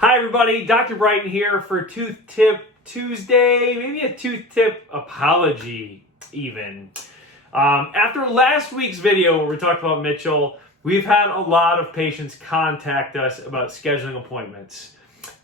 Hi everybody, Dr. Bryton here for Tooth Tip Tuesday, maybe a tooth tip apology even. After last week's video where we talked about Mitchell, we've had a lot of patients contact us about scheduling appointments.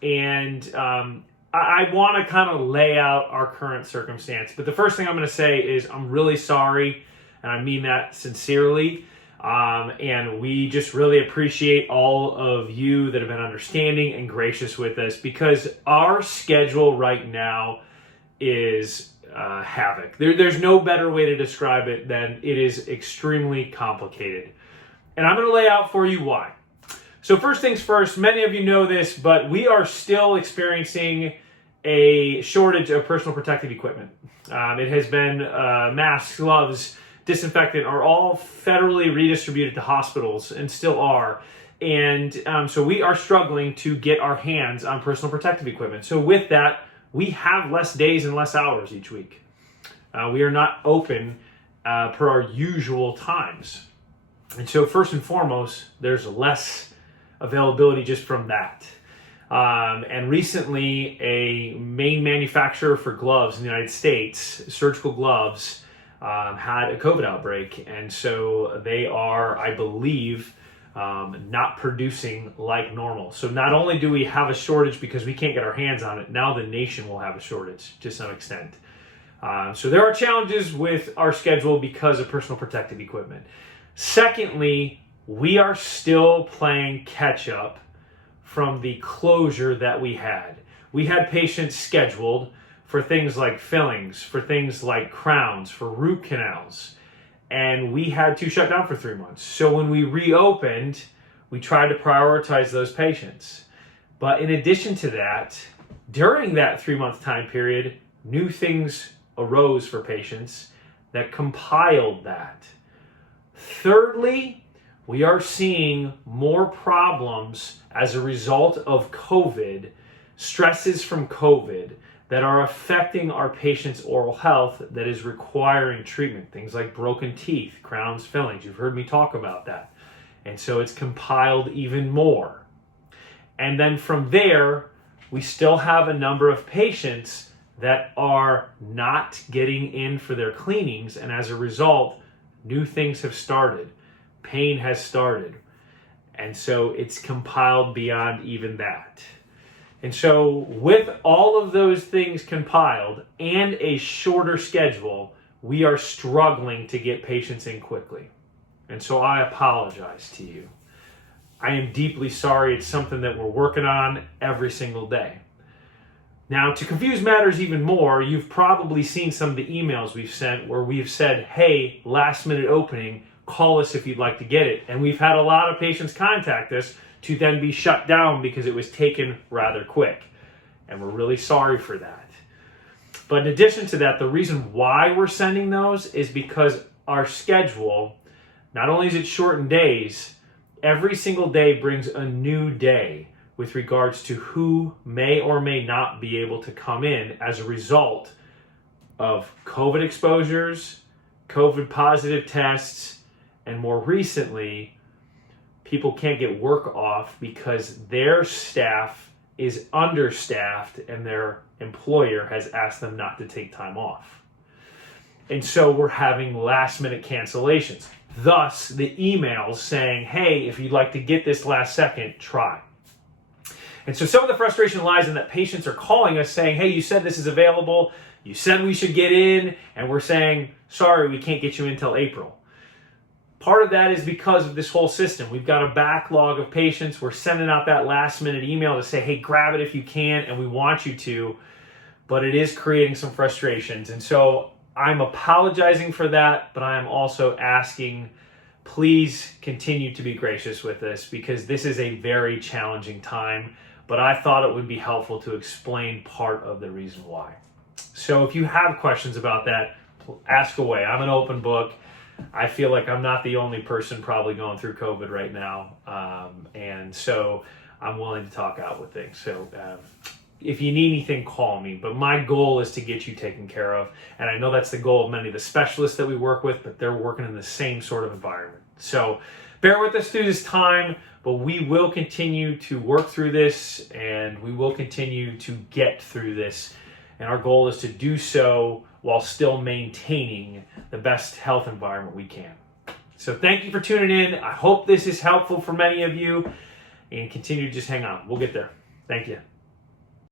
And I want to kind of lay out our current circumstance. But the first thing I'm going to say is I'm really sorry, and I mean that sincerely. And we just really appreciate all of you that have been understanding and gracious with us, because our schedule right now is havoc. There's no better way to describe it than it is extremely complicated. And I'm going to lay out for you why. So first things first, many of you know this, but we are still experiencing a shortage of personal protective equipment. It has been masks, gloves, disinfectant are all federally redistributed to hospitals and still are. And so we are struggling to get our hands on personal protective equipment. So with that, we have less days and less hours each week. We are not open per our usual times. And so first and foremost, there's less availability just from that. And recently, a main manufacturer for gloves in the United States, surgical gloves, had a COVID outbreak, and so they are, I believe, not producing like normal. So not only do we have a shortage because we can't get our hands on it, now the nation will have a shortage to some extent. So there are challenges with our schedule because of personal protective equipment. Secondly, we are still playing catch up from the closure that we had. We had patients scheduled for things like fillings, for things like crowns, for root canals, and we had to shut down for 3 months. So when we reopened, we tried to prioritize those patients. But in addition to that, during that 3-month time period, new things arose for patients that compiled that. Thirdly, we are seeing more problems as a result of COVID, stresses from COVID, that are affecting our patients' oral health that is requiring treatment. Things like broken teeth, crowns, fillings. You've heard me talk about that. And so it's compiled even more. And then from there, we still have a number of patients that are not getting in for their cleanings. And as a result, new things have started. Pain has started. And so it's compiled beyond even that. And so with all of those things compiled and a shorter schedule, we are struggling to get patients in quickly. And so I apologize to you. I am deeply sorry. It's something that we're working on every single day. Now, to confuse matters even more, you've probably seen some of the emails we've sent where we've said, hey, last minute opening, call us if you'd like to get it. And we've had a lot of patients contact us to then be shut down because it was taken rather quick. And we're really sorry for that. But in addition to that, the reason why we're sending those is because our schedule, not only is it shortened days, every single day brings a new day with regards to who may or may not be able to come in as a result of COVID exposures, COVID positive tests, and more recently, people can't get work off because their staff is understaffed and their employer has asked them not to take time off. And so we're having last minute cancellations. Thus, the emails saying, hey, if you'd like to get this last second, try. And so some of the frustration lies in that patients are calling us saying, hey, you said this is available. You said we should get in. And we're saying, sorry, we can't get you in until April. Part of that is because of this whole system. We've got a backlog of patients. We're sending out that last minute email to say, hey, grab it if you can, and we want you to, but it is creating some frustrations. And so I'm apologizing for that, but I am also asking, please continue to be gracious with us because this is a very challenging time, but I thought it would be helpful to explain part of the reason why. So if you have questions about that, ask away. I'm an open book. I feel like I'm not the only person probably going through COVID right now. And so I'm willing to talk out with things. So if you need anything, call me. But my goal is to get you taken care of. And I know that's the goal of many of the specialists that we work with, but they're working in the same sort of environment. So bear with us through this time, but we will continue to work through this, and we will continue to get through this. And our goal is to do so while still maintaining the best health environment we can. So thank you for tuning in. I hope this is helpful for many of you, and continue to just hang on. We'll get there. Thank you.